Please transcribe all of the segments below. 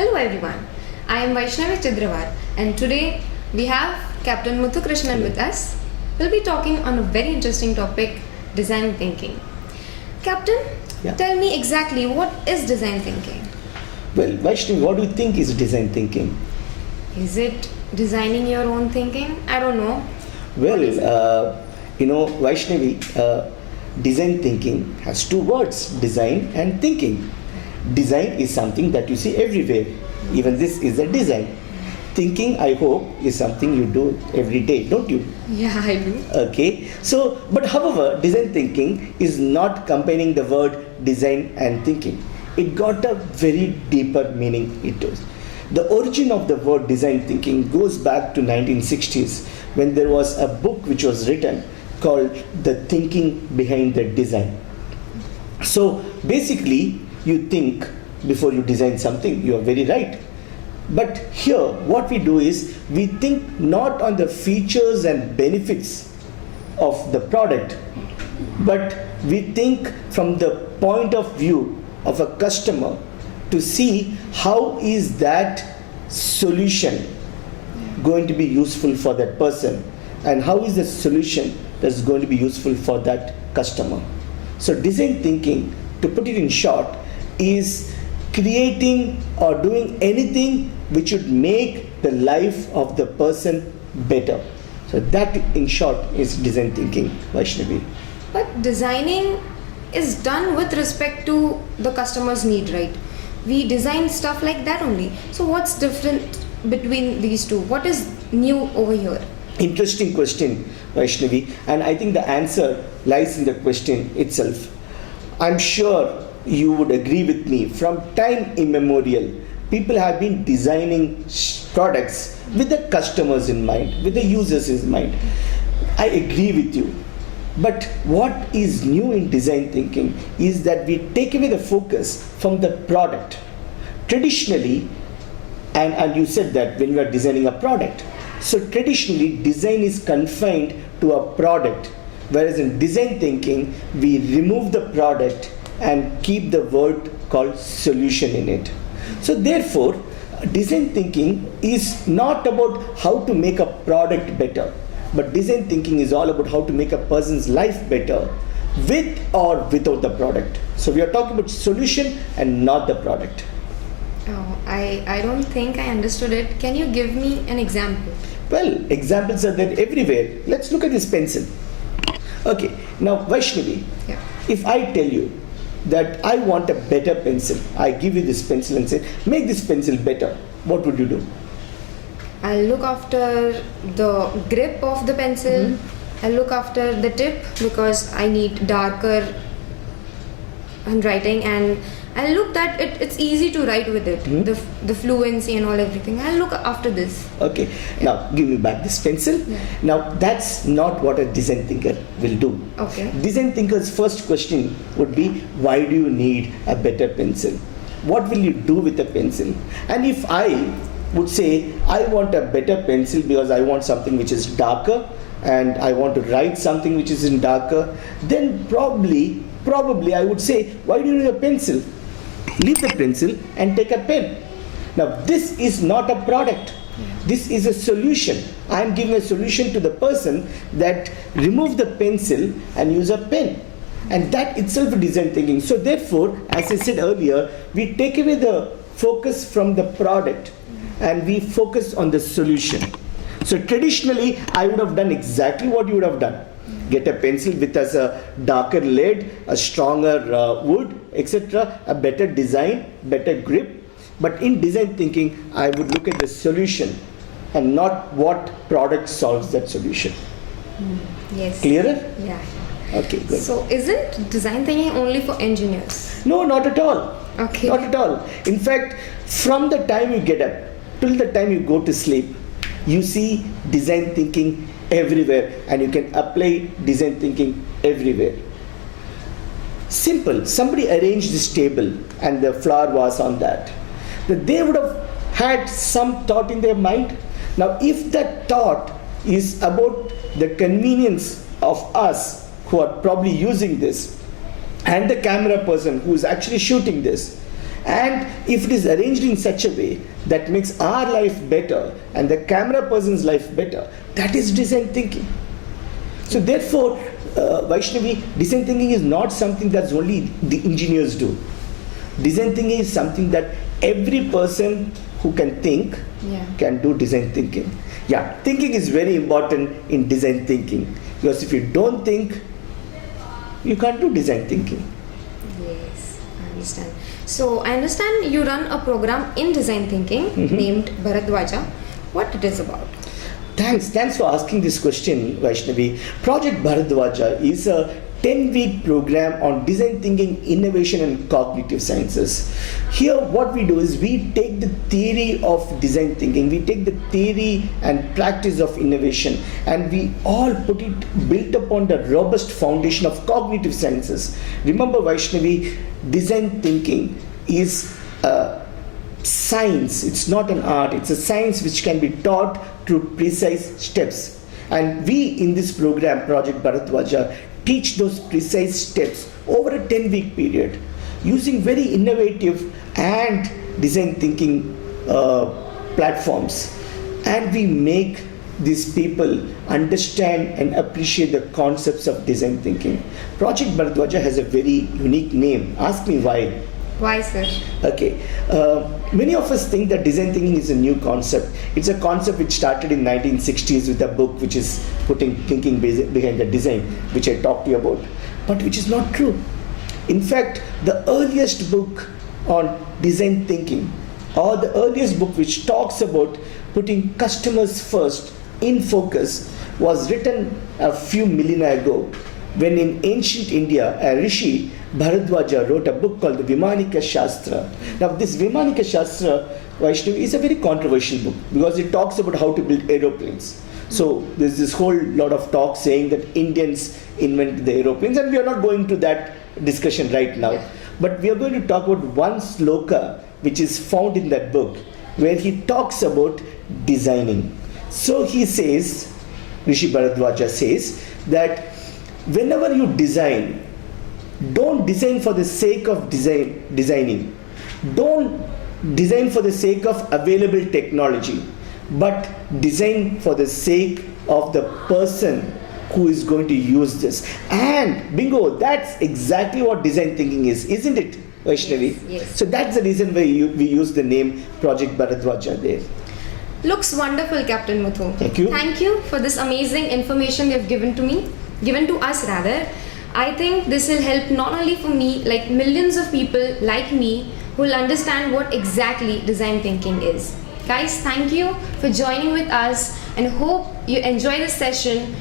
Hello everyone, I am Vaishnavi Chidravar and today we have Captain Muthu Krishnan with us. We'll be talking on a very interesting topic, design thinking. Captain, tell me exactly what is design thinking? Well, Vaishnavi, what do you think is design thinking? Is it designing your own thinking? I don't know. Well, Vaishnavi, design thinking has two words, design and thinking. Design is something that you see everywhere. Even this is a design. Thinking, I hope, is something you do every day, don't you? Yeah, I do. Okay. So, but however, design thinking is not combining the word design and thinking. It got a very deeper meaning. It does. The origin of the word design thinking goes back to 1960s when there was a book which was written called The Thinking Behind the Design. So basically, you think before you design something. You are very right. But here, what we do is we think not on the features and benefits of the product, but we think from the point of view of a customer to see how is that solution going to be useful for that person and how is the solution that's going to be useful for that customer. So design thinking, to put it in short, is creating or doing anything which would make the life of the person better. So that in short is design thinking, Vaishnavi. But designing is done with respect to the customer's need, right? We design stuff like that only. So what's different between these two? What is new over here? Interesting question, Vaishnavi, and I think the answer lies in the question itself. I'm sure you would agree with me, from time immemorial, people have been designing products with the customers in mind, with the users in mind. I agree with you. But what is new in design thinking is that we take away the focus from the product. Traditionally, and you said that when you are designing a product, so traditionally design is confined to a product, whereas in design thinking we remove the product and keep the word called solution in it. So therefore, design thinking is not about how to make a product better, but design thinking is all about how to make a person's life better with or without the product. So we are talking about solution and not the product. Oh, I don't think I understood it. Can you give me an example? Well, examples are there everywhere. Let's look at this pencil. Okay, now Vaishnavi, if I tell you that I want a better pencil, I give you this pencil and say, make this pencil better, what would you do? I'll look after the grip of the pencil. I'll look after the tip because I need darker handwriting, and I'll look that it's easy to write with it, the fluency and all everything. I'll look after this. Okay, now give me back this pencil. Now that's not what a design thinker will do. Okay. Design thinker's first question would be, why do you need a better pencil? What will you do with a pencil? And if I would say, I want a better pencil because I want something which is darker and I want to write something which is in darker, then probably I would say, why do you need a pencil? Leave the pencil and take a pen. Now this is not a product. This is a solution. I am giving a solution to the person that remove the pencil and use a pen. And that itself is design thinking. So therefore, as I said earlier, we take away the focus from the product and we focus on the solution. So traditionally, I would have done exactly what you would have done. Get a pencil with a darker lead, a stronger wood, etc., a better design, better grip. But in design thinking, I would look at the solution and not what product solves that solution. Yes. Clearer? Yeah. Okay, good. So isn't design thinking only for engineers? No, not at all. Okay. Not at all. In fact, from the time you get up till the time you go to sleep, you see design thinking everywhere, and you can apply design thinking everywhere. Simple. Somebody arranged this table and the flower was on that. They would have had some thought in their mind. Now, if that thought is about the convenience of us who are probably using this and the camera person who is actually shooting this, And if it is arranged in such a way that makes our life better and the camera person's life better, that is design thinking. So therefore, Vaishnavi, design thinking is not something that's only the engineers do. Design thinking is something that every person who can think Yeah. can do design thinking. Yeah, thinking is very important in design thinking, because if you don't think, you can't do design thinking. Yes, I understand. So I understand you run a program in design thinking named Bharadwaja. What it is about? Thanks for asking this question, Vaishnavi. Project Bharadwaja is a 10-week program on design thinking, innovation and cognitive sciences. Here what we do is we take the theory of design thinking, we take the theory and practice of innovation, and we all put it built upon the robust foundation of cognitive sciences. Remember, Vaishnavi, design thinking is a science, it's not an art, it's a science which can be taught through precise steps. And we in this program, Project Bharadwaja, teach those precise steps over a 10-week period using very innovative and design thinking platforms. And we make these people understand and appreciate the concepts of design thinking. Project Bharadwaja has a very unique name. Ask me why. Why, sir? Okay, many of us think that design thinking is a new concept. It's a concept which started in 1960s with a book which is putting thinking behind the design, which I talked to you about, but which is not true. In fact, the earliest book on design thinking, or the earliest book which talks about putting customers first in focus, was written a few millennia ago, when in ancient India, a rishi, Bharadwaja, wrote a book called the Vimanika Shastra. Now this Vimanika Shastra, Vaishnavi, is a very controversial book because it talks about how to build aeroplanes. So there's this whole lot of talk saying that Indians invented the aeroplanes, and we are not going to that discussion right now. But we are going to talk about one sloka which is found in that book where he talks about designing. So he says, Rishi Bharadwaja says that whenever you design, don't design for the sake of designing. Don't design for the sake of available technology, but design for the sake of the person who is going to use this. And bingo, that's exactly what design thinking is, isn't it, Vaishnavi? Yes. So that's the reason why we use the name Project Bharadwaja there. Looks wonderful, Captain Muthu. Thank you. Thank you for this amazing information you have given to us rather. I think this will help not only for me, like millions of people like me who will understand what exactly design thinking is. Guys, thank you for joining with us and hope you enjoy this session.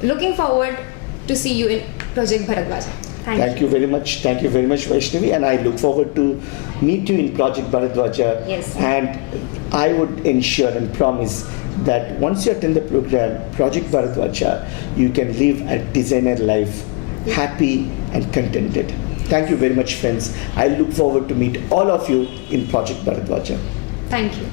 Looking forward to see you in Project Bharadwaja. Thank you very much. Thank you very much, Vaishnavi. And I look forward to meet you in Project Bharadwaja. Yes. And I would ensure and promise that once you attend the program, Project Bharadwaja, you can live a designer life, happy and contented. Thank you very much, friends. I look forward to meet all of you in Project Bharadwaja. Thank you.